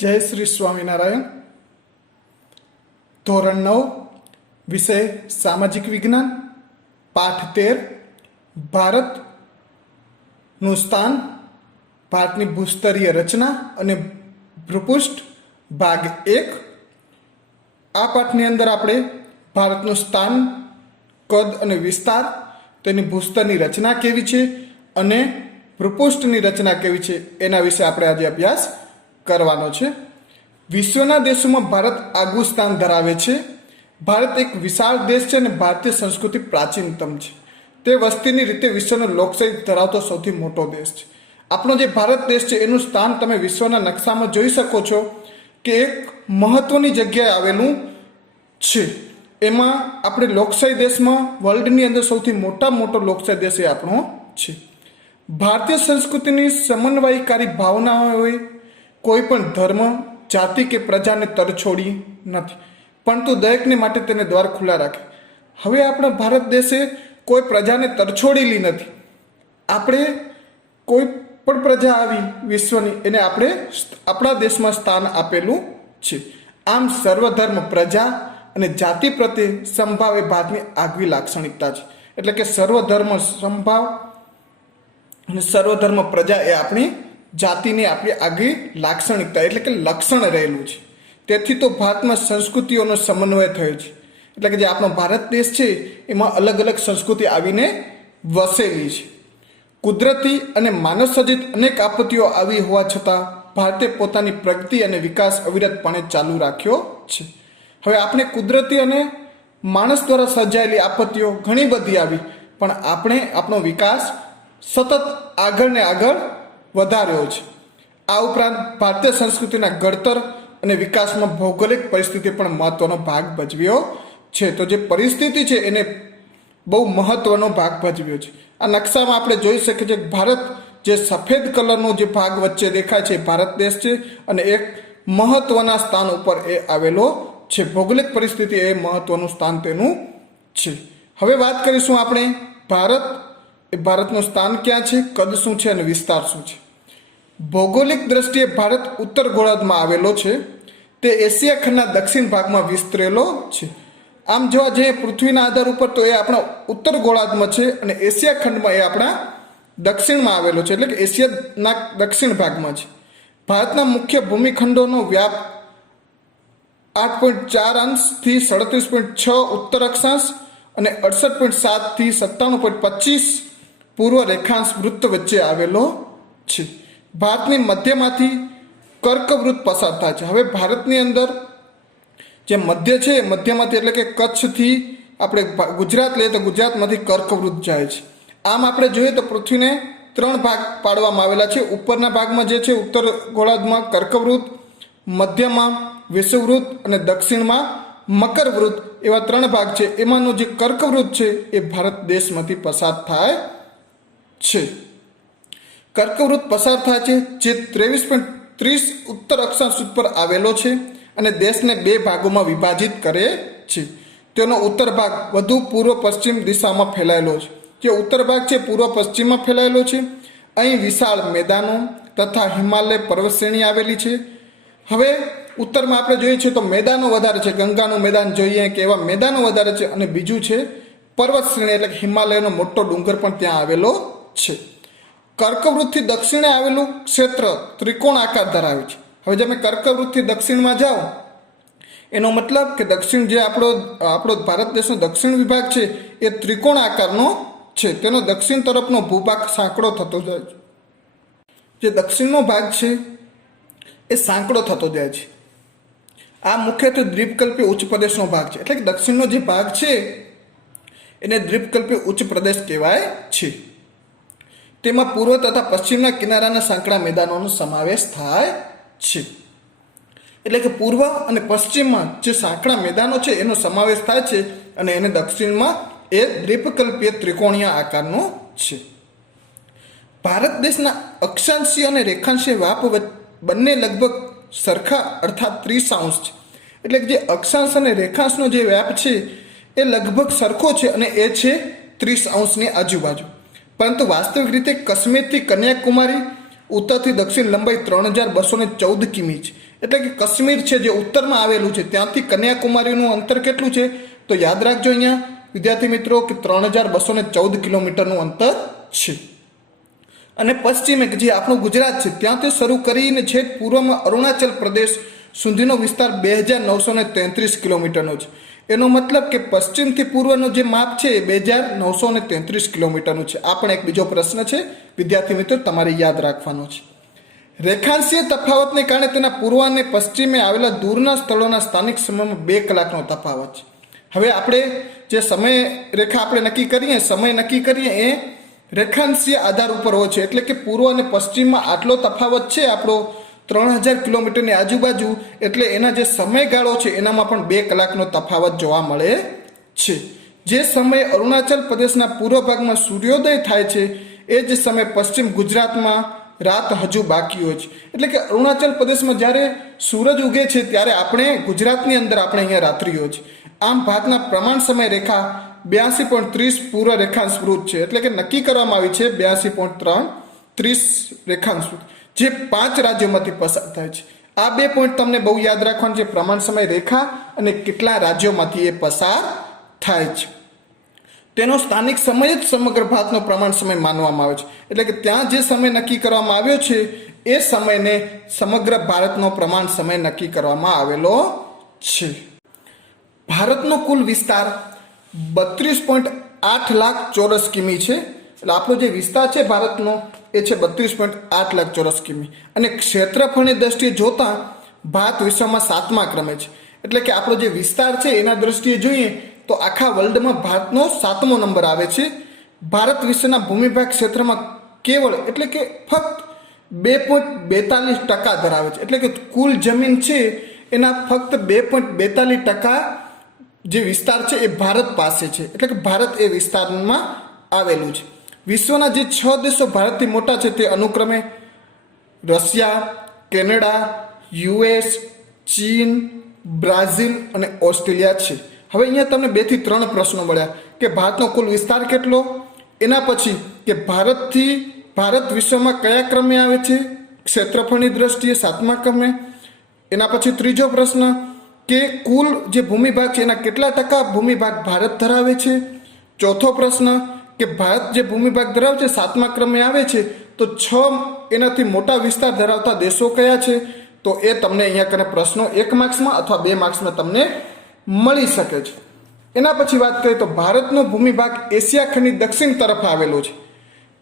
જય શ્રી સ્વામિનારાયણ. ધોરણ 9 વિષય સામાજિક વિજ્ઞાન, પાઠ 13 ભારતનું સ્થાન, ભારતની ભૂસ્તરીય રચના અને ભૂપૃષ્ઠ, ભાગ 1. આ પાઠની અંદર આપણે ભારતનું સ્થાન, કદ અને વિસ્તાર, તેની ભૂસ્તરની રચના કેવી છે અને ભૂપૃષ્ઠની રચના કેવી છે એના વિશે આપણે આજે અભ્યાસ કરવાનો છે. વિશ્વના દેશોમાં ભારત આગવું સ્થાન ધરાવે છે. ભારત એક વિશાળ દેશ છે અને ભારતીય સંસ્કૃતિ પ્રાચીનતમ છે. તે વસ્તીની રીતે વિશ્વનો લોકશાહી ધરાવતો સૌથી મોટો દેશ છે. આપણો જે ભારત દેશ છે એનું સ્થાન તમે વિશ્વના નકશામાં જોઈ શકો છો કે એક મહત્વની જગ્યાએ આવેલું છે. એમાં આપણે લોકશાહી દેશમાં વર્લ્ડની અંદર સૌથી મોટો લોકશાહી દેશ એ આપણો છે. ભારતીય સંસ્કૃતિની સમન્વયકારી ભાવનાઓએ કોઈ પણ ધર્મ, જાતિ કે પ્રજાને તરછોડી નથી, પરંતુ દરેકને માટે તેને દ્વાર ખુલ્લા રાખે. હવે આપણા ભારત દેશે કોઈ પ્રજાને તરછોડેલી નથી. આપણે કોઈ પણ પ્રજા આવી વિશ્વની એને આપણે આપણા દેશમાં સ્થાન આપેલું છે. આમ સર્વધર્મ, પ્રજા અને જાતિ પ્રત્યે સમભાવ એ ભારતની આગવી લાક્ષણિકતા છે. એટલે કે સર્વધર્મ સમભાવ અને સર્વધર્મ પ્રજા એ આપણી જાતિની આપણી આગવી લાક્ષણિકતા એટલે કે લક્ષણ રહેલું છે. તેથી તો ભારતમાં સંસ્કૃતિઓનો સમન્વય થયો છે. એટલે કે જે આપણો ભારત દેશ છે એમાં અલગ અલગ સંસ્કૃતિ આવીને વસેલી છે. કુદરતી અને માનવ સર્જિત અનેક આપત્તિઓ આવી હોવા છતાં ભારતે પોતાની પ્રગતિ અને વિકાસ અવિરતપણે ચાલુ રાખ્યો છે. હવે આપણે કુદરતી અને માણસ દ્વારા સર્જાયેલી આપત્તિઓ ઘણી બધી આવી, પણ આપણે આપણો વિકાસ સતત આગળ ને આગળ વધાર્યો છે. આ ઉપરાંત ભારતીય સંસ્કૃતિના ઘડતર અને વિકાસમાં ભૌગોલિક પરિસ્થિતિ પણ મહત્વનો ભાગ ભજવ્યો છે. તો જે પરિસ્થિતિ છે એને બહુ મહત્વનો ભાગ ભજવ્યો છે. આ નકશામાં આપણે જોઈ શકીએ છીએ ભારત જે સફેદ કલરનો જે ભાગ વચ્ચે દેખાય છે ભારત દેશ છે અને એક મહત્વના સ્થાન ઉપર એ આવેલો છે. ભૌગોલિક પરિસ્થિતિ એ મહત્વનું સ્થાન તેનું છે. હવે વાત કરીશું આપણે ભારતનું સ્થાન ક્યાં છે, કદ શું છે અને વિસ્તાર શું છે. ભૌગોલિક દ્રષ્ટિએ ભારત ઉત્તર ગોળાર્ધમાં આવેલો છે. તે એશિયા ખંડના દક્ષિણ ભાગમાં વિસ્તરેલો છે. આમ જોવા જઈએ પૃથ્વીના આધાર ઉપર તો એ આપણા ઉત્તર ગોળાર્ધમાં છે અને એશિયા ખંડમાં એ આપણા દક્ષિણમાં આવેલો છે, એટલે કે એશિયાના દક્ષિણ ભાગમાં છે. ભારતના મુખ્ય ભૂમિખંડોનો વ્યાપ 8.4 અંશથી 37.6 ઉત્તર અક્ષાંશ અને 68.7થી 97.25 પૂર્વ રેખાંશ વૃત્ત વચ્ચે આવેલો છે. ભારતની મધ્યમાંથી કર્કવૃત્ત પસાર થાય છે. હવે ભારતની અંદર જે મધ્ય છે મધ્યમાંથી એટલે કે કચ્છથી આપણે ગુજરાત લઈએ તો ગુજરાતમાંથી કર્કવૃત્ત જાય છે. આમ આપણે જોઈએ તો પૃથ્વીને 3 ભાગ પાડવામાં આવેલા છે. ઉપરના ભાગમાં જે છે ઉત્તર ગોળાર્ધમાં કર્કવૃત્ત, મધ્યમાં વિષુવવૃત્ત અને દક્ષિણમાં મકરવૃત્ત, એવા 3 ભાગ છે. એમાંનો જે કર્કવૃત્ત છે એ ભારત દેશમાંથી પસાર થાય છે. કર્કવૃત્ત પસાર થાય છે જે 23.30 ઉત્તર અક્ષાંશ ઉપર આવેલો છે અને દેશને 2 ભાગોમાં વિભાજિત કરે છે. તેનો ઉત્તર ભાગ વધુ પૂર્વ પશ્ચિમ દિશામાં ફેલાયેલો છે. જે ઉત્તર ભાગ છે પૂર્વ પશ્ચિમમાં ફેલાયેલો છે. અહીં વિશાળ મેદાનો તથા હિમાલય પર્વતશ્રેણી આવેલી છે. હવે ઉત્તરમાં આપણે જોઈએ છીએ તો મેદાનો વધારે છે, ગંગાનું મેદાન જોઈએ કે એવા મેદાનો વધારે છે. અને બીજું છે પર્વત શ્રેણી એટલે કે હિમાલયનો મોટો ડુંગર પણ ત્યાં આવેલો છે. કર્કવૃત્તથી દક્ષિણે આવેલું ક્ષેત્ર ત્રિકોણ આકાર ધરાવે છે. હવે તમે કર્કવૃત્તથી દક્ષિણમાં જાઓ એનો મતલબ કે દક્ષિણ જે આપણો ભારત દેશનો દક્ષિણ વિભાગ છે એ ત્રિકોણ આકારનો છે. તેનો દક્ષિણ તરફનો ભૂભાગ સાંકડો થતો જાય છે. જે દક્ષિણનો ભાગ છે એ સાંકડો થતો જાય છે. આ મુખ્યત્વે દ્વીપકલ્પી ઉચ્ચ પ્રદેશનો ભાગ છે. એટલે કે દક્ષિણનો જે ભાગ છે એને દ્વીપકલ્પી ઉચ્ચ પ્રદેશ કહેવાય છે. તેમાં પૂર્વ તથા પશ્ચિમના કિનારાના સાંકડા મેદાનોનો સમાવેશ થાય છે. એટલે કે પૂર્વ અને પશ્ચિમમાં જે સાંકડા મેદાનો છે એનો સમાવેશ થાય છે અને એને દક્ષિણમાં એ દ્વીપકલ્પીય ત્રિકોણીય આકારનો છે. ભારત દેશના અક્ષાંશીય અને રેખાંશીય વ્યાપ બંને લગભગ સરખા અર્થાત 30 અંશ છે. એટલે કે જે અક્ષાંશ અને રેખાંશનો જે વ્યાપ છે એ લગભગ સરખો છે અને એ છે 30 અંશની આજુબાજુ. પરંતુ વાસ્તવિક રીતે કાશ્મીરથી કન્યાકુમારી ઉત્તરથી દક્ષિણ લંબાઈ 3214 કિમી છે. એટલે કે કાશ્મીર છે જે ઉત્તરમાં આવેલું છે ત્યાંથી કન્યાકુમારીનું અંતર કેટલું છે તો યાદ રાખજો અહીંયા વિદ્યાર્થી મિત્રો કે 3214 કિલોમીટરનું અંતર છે. અને પશ્ચિમે જે આપણું ગુજરાત છે ત્યાંથી શરૂ કરીને છેક પૂર્વમાં અરુણાચલ પ્રદેશ સુધીનો વિસ્તાર 2933 કિલોમીટરનો છે. એનો મતલબ કે પશ્ચિમથી પૂર્વનો જે માપ છે એ 2933 કિલોમીટરનું છે. આ પણ એક બીજો પ્રશ્ન છે વિદ્યાર્થી મિત્રો તમારે યાદ રાખવાનો છે. રેખાંશીય તફાવતને કારણે તેના પૂર્વ અને પશ્ચિમે આવેલા દૂરના સ્થળોના સ્થાનિક સમયમાં 2 કલાકનો તફાવત છે. હવે આપણે જે સમય રેખા આપણે નક્કી કરીએ સમય નક્કી કરીએ એ રેખાંશીય આધાર ઉપર હોય છે. એટલે કે પૂર્વ અને પશ્ચિમમાં આટલો તફાવત છે આપણો 3000 કિલોમીટરની આજુબાજુ, એટલે એના જે સમયગાળો છે એનામાં પણ 2 કલાકનો તફાવત જોવા મળે છે. જે સમયે અરુણાચલ પ્રદેશના પૂર્વ ભાગમાં સૂર્યોદય થાય છે એ જ સમયે પશ્ચિમ ગુજરાતમાં રાત હજુ બાકી હોય છે. એટલે કે અરુણાચલ પ્રદેશમાં જ્યારે સૂરજ ઉગે છે ત્યારે આપણે ગુજરાતની અંદર આપણે અહીંયા રાત્રિ હોય છે. આમ ભારતના પ્રમાણ સમય રેખા 82.30 પૂર્વ રેખાંશ વૃત્ત છે. એટલે કે નક્કી કરવામાં આવી છે 82.30 રેખાંશ વૃત્ત જે 5 રાજ્યોમાંથી પસાર થાય છે. આ 2 પોઈન્ટ તમને બહુ યાદ રાખવાનું છે, પ્રમાણ સમય રેખા અને કેટલા રાજ્યોમાંથી એ પસાર થાય છે. તેનો સ્થાનિક સમય જ સમગ્ર ભારતનો પ્રમાણ સમય માનવામાં આવે છે. એટલે કે ત્યાં જે સમય નક્કી કરવામાં આવ્યો છે એ સમયને સમગ્ર ભારતનો પ્રમાણ સમય નક્કી કરવામાં આવેલો છે. ભારતનો કુલ વિસ્તાર 32.8 લાખ ચોરસ કિમી છે. એટલે આપણો જે વિસ્તાર છે ભારતનો એ છે 32.8 લાખ ચોરસ કિમી. અને ક્ષેત્રફળની દ્રષ્ટિએ જોતા ભારત વિશ્વમાં 7મા ક્રમે છે. એટલે કે આપણો જે વિસ્તાર છે એના દ્રષ્ટિએ જોઈએ તો આખા વર્લ્ડમાં ભારતનો 7મો નંબર આવે છે. ભારત વિશ્વના ભૂમિભાગ ક્ષેત્રમાં કેવળ એટલે કે ફક્ત 2.42% ધરાવે છે. એટલે કે કુલ જમીન છે એના ફક્ત 2.42% જે વિસ્તાર છે એ ભારત પાસે છે. એટલે કે ભારત એ વિસ્તારમાં આવેલું છે. વિશ્વના જે 6 દેશો ભારતથી મોટા છે તે અનુક્રમે રશિયા, કેનેડા, યુએસ, ચીન, બ્રાઝિલ અને ઓસ્ટ્રેલિયા છે. હવે અહીંયા તમને 2 થી 3 પ્રશ્નો મળ્યા કે ભારતનો કુલ વિસ્તાર કેટલો, એના પછી કે ભારત વિશ્વમાં કયા ક્રમે આવે છે ક્ષેત્રફળની દ્રષ્ટિએ 7મા ક્રમે, એના પછી ત્રીજો પ્રશ્ન કે કુલ જે ભૂમિભાગ છે એના કેટલા ટકા ભૂમિભાગ ભારત ધરાવે છે, ચોથો પ્રશ્ન કે ભારત જે ભૂમિભાગ ધરાવે છે 7મા ક્રમે આવે છે તો 6 એનાથી મોટા વિસ્તાર ધરાવતા દેશો કયા છે. તો એ તમને અહીંયા કને પ્રશ્નો 1 માર્ક્સમાં અથવા 2 માર્ક્સમાં તમને મળી શકે છે. એના પછી વાત કરીએ તો ભારતનો ભૂમિભાગ એશિયા ખંડની દક્ષિણ તરફ આવેલો છે.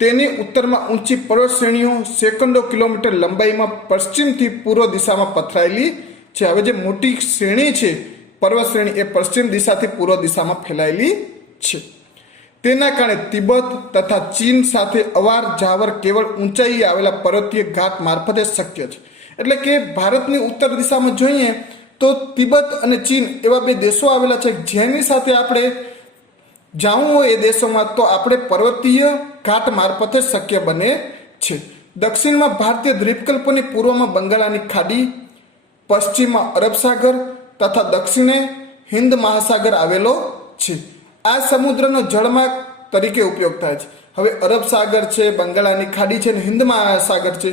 તેની ઉત્તરમાં ઊંચી પર્વત શ્રેણીઓ સેંકડો કિલોમીટર લંબાઈમાં પશ્ચિમથી પૂર્વ દિશામાં પથરાયેલી છે. હવે જે મોટી શ્રેણી છે પર્વત શ્રેણી એ પશ્ચિમ દિશાથી પૂર્વ દિશામાં ફેલાયેલી છે. તેના કારણે તિબેટ તથા ચીન સાથે અવાર જાવર કેવળ ઊંચાઈએ આવેલા પર્વતીય ઘાટ મારફતે શક્ય છે. એટલે કે ભારતની ઉત્તર દિશામાં જોઈએ તો તિબેટ અને ચીન એવા 2 દેશો આવેલા છે જેની સાથે આપણે જાવું હોય એ દેશોમાં તો આપણે પર્વતીય ઘાટ મારફતે શક્ય બને છે. દક્ષિણમાં ભારતીય દ્વીપકલ્પોની પૂર્વમાં બંગાળાની ખાડી, પશ્ચિમમાં અરબ સાગર તથા દક્ષિણે હિન્દ મહાસાગર આવેલો છે. આ સમુદ્રનો જળમાર્ગ તરીકે ઉપયોગ થાય છે. હવે અરબ સાગર છે, બંગાળાની ખાડી છે અને હિન્દ મહાસાગર છે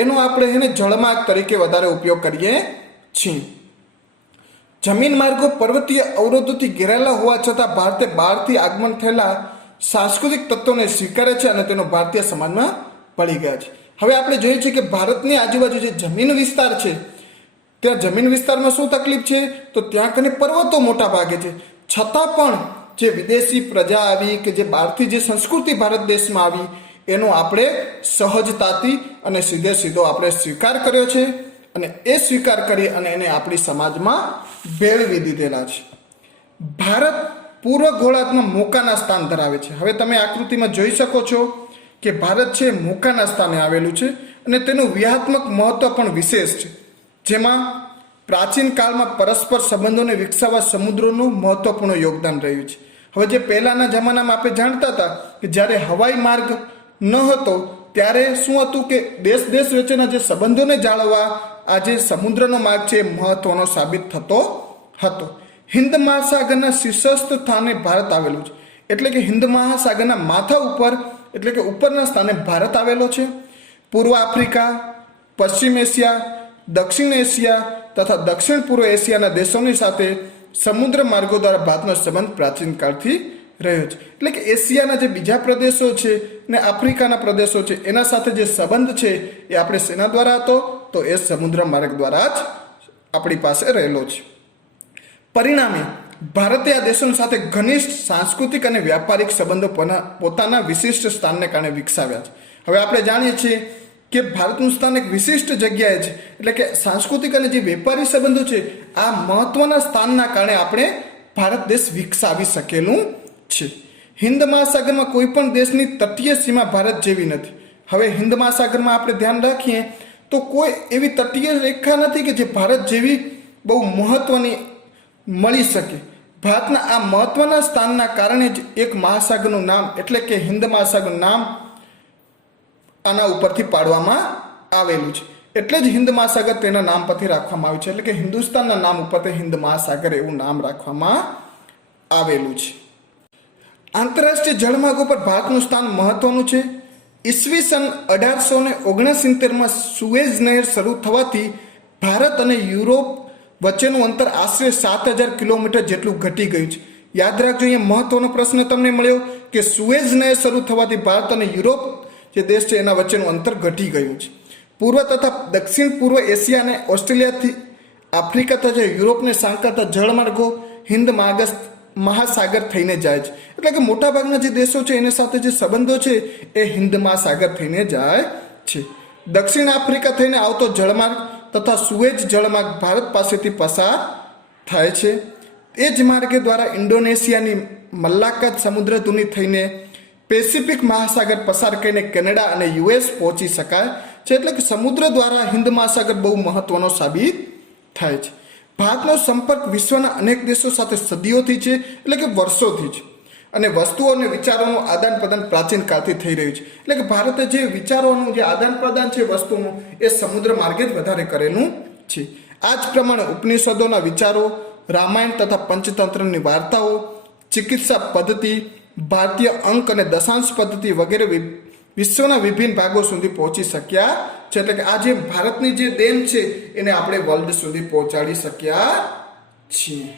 એનો આપણે એને જળમાર્ગ તરીકે વધારે ઉપયોગ કરીએ છીએ. જમીન માર્ગો પર્વતીય અવરોધોથી ઘેરાયેલા હોવા છતાં ભારતે બહારથી આગમન થયેલા સાંસ્કૃતિક તત્વોને સ્વીકારે છે અને તેનો ભારતીય સમાજમાં ભળી ગયા છે. હવે આપણે જોઈએ છીએ કે ભારતની આજુબાજુ જે જમીન વિસ્તાર છે ત્યાં જમીન વિસ્તારમાં શું તકલીફ છે તો ત્યાં કને પર્વતો મોટા ભાગે છે, છતાં પણ જે વિદેશી પ્રજા આવી કે જે બહારથી જે સંસ્કૃતિ ભારત દેશમાં આવી એનો આપણે સહજતાથી અને સીધો આપણે સ્વીકાર કર્યો છે અને એ સ્વીકાર કરી અને એને આપણી સમાજમાં ભેળવી દીધેલા છે. ભારત પૂર્વ ગોળાર્ધમાં મોકાના સ્થાન ધરાવે છે. હવે તમે આકૃતિમાં જોઈ શકો છો કે ભારત છે મોકાના સ્થાને આવેલું છે અને તેનું વ્યૂહાત્મક મહત્વ પણ વિશેષ છે, જેમાં પ્રાચીન કાળમાં પરસ્પર સંબંધોને વિકસાવવા સમુદ્રોનું મહત્વપૂર્ણ યોગદાન રહ્યું છે. હવે જે પહેલાના જમાનામાં આપણે જાણતા હતા કે જ્યારે હવાઈ માર્ગ ન હતો ત્યારે શું હતું કે દેશ વચ્ચેના જે સંબંધોને જાળવવા આ જે સમુદ્રનો માર્ગ છે એ મહત્વનો સાબિત થતો હતો. હિન્દ મહાસાગરના શીર્ષસ્થ સ્થાને ભારત આવેલું છે. એટલે કે હિન્દ મહાસાગરના માથા ઉપર એટલે કે ઉપરના સ્થાને ભારત આવેલો છે. પૂર્વ આફ્રિકા, પશ્ચિમ એશિયા, દક્ષિણ એશિયા તથા દક્ષિણ પૂર્વ એશિયાના દેશોની સાથે સમુદ્ર માર્ગો દ્વારા ભારતનો સંબંધ પ્રાચીન કાળથી રહ્યો છે. એટલે કે એશિયાના જે બીજા પ્રદેશો છે ને આફ્રિકાના પ્રદેશો છે એના સાથે જે સંબંધ છે એ આપણે શેના દ્વારા હતો? તો એ સમુદ્ર માર્ગ દ્વારા જ આપણી પાસે રહેલો છે. પરિણામે ભારતે આ દેશોની સાથે ઘનિષ્ઠ સાંસ્કૃતિક અને વ્યાપારિક સંબંધો પોતાના વિશિષ્ટ સ્થાનને કારણે વિકસાવ્યા છે. હવે આપણે જાણીએ છીએ કે ભારતનું સ્થાન એક વિશિષ્ટ જગ્યાએ છે, એટલે કે સાંસ્કૃતિક અને જે વેપારી સંબંધો છે આ મહત્વના સ્થાનના કારણે આપણે ભારત દેશ વિકસાવી શકેલું છે. હિન્દ મહાસાગરમાં કોઈ પણ દેશની તટીય સીમા ભારત જેવી નથી. હવે હિન્દ મહાસાગરમાં આપણે ધ્યાન રાખીએ તો કોઈ એવી તટીય રેખા નથી કે જે ભારત જેવી બહુ મહત્વની મળી શકે. ભારતના આ મહત્વના સ્થાનના કારણે જ એક મહાસાગરનું નામ એટલે કે હિન્દ મહાસાગરનું નામ આના ઉપરથી પાડવામાં આવેલું છે. એટલે જ હિન્દ મહાસાગર તેના નામ પરથી રાખવામાં આવ્યું છે. એટલે કે હિન્દુસ્તાનના નામ ઉપરથી હિન્દ મહાસાગર એવું નામ રાખવામાં આવેલું છે. આંતરરાષ્ટ્રીય જળમાર્ગો પર ભારતનું સ્થાન મહત્વનું છે. ઈસવીસન 1869માં સુએઝ નહેર શરૂ થવાથી ભારત અને યુરોપ વચ્ચેનું અંતર આશરે 7,000 કિલોમીટર જેટલું ઘટી ગયું છે. યાદ રાખજો, અહીંયા મહત્વનો પ્રશ્ન તમને મળ્યો કે સુએઝ નહેર શરૂ થવાથી ભારત અને યુરોપ જે દેશ છે એના વચ્ચેનું અંતર ઘટી ગયું છે. પૂર્વ તથા દક્ષિણ પૂર્વ એશિયા અને ઓસ્ટ્રેલિયાથી આફ્રિકા તથા યુરોપને સાંકળતા જળમાર્ગો હિન્દ મહાસાગર થઈને જાય છે. એટલે કે મોટાભાગના જે દેશો છે એની સાથે જે સંબંધો છે એ હિન્દ મહાસાગર થઈને જાય છે. દક્ષિણ આફ્રિકા થઈને આવતો જળમાર્ગ તથા સુએજ જળમાર્ગ ભારત પાસેથી પસાર થાય છે. એ જ માર્ગે દ્વારા ઇન્ડોનેશિયાની મલ્લાક્કા સમુદ્રધુની થઈને પેસિફિક મહાસાગર પસાર કરીને કેનેડા અને યુએસ પહોંચી શકાય છે. એટલે કે સમુદ્ર દ્વારા હિન્દ મહાસાગર બહુ મહત્વનો સાબિત થાય છે. ભારતનો સંપર્ક વિશ્વના અનેક દેશો સાથે સદીઓથી છે, એટલે કે વર્ષોથી છે. અને વસ્તુઓ અને વિચારોનું આદાન પ્રદાન પ્રાચીન કાળથી થઈ રહ્યું છે. એટલે કે ભારતે જે વિચારોનું જે આદાન પ્રદાન છે વસ્તુનું એ સમુદ્ર માર્ગે જ વધારે કરેલું છે. આ જ પ્રમાણે ઉપનિષદોના વિચારો, રામાયણ તથા પંચતંત્રની વાર્તાઓ, ચિકિત્સા પદ્ધતિ, ભારતીય અંક અને દશાંશ પદ્ધતિ વગેરે વિશ્વના વિભિન્ન ભાગો સુધી પહોંચી શક્યા છે. એટલે કે આ જે ભારતની જે દેન છે એને આપણે વર્લ્ડ સુધી પહોંચાડી શક્યા છીએ.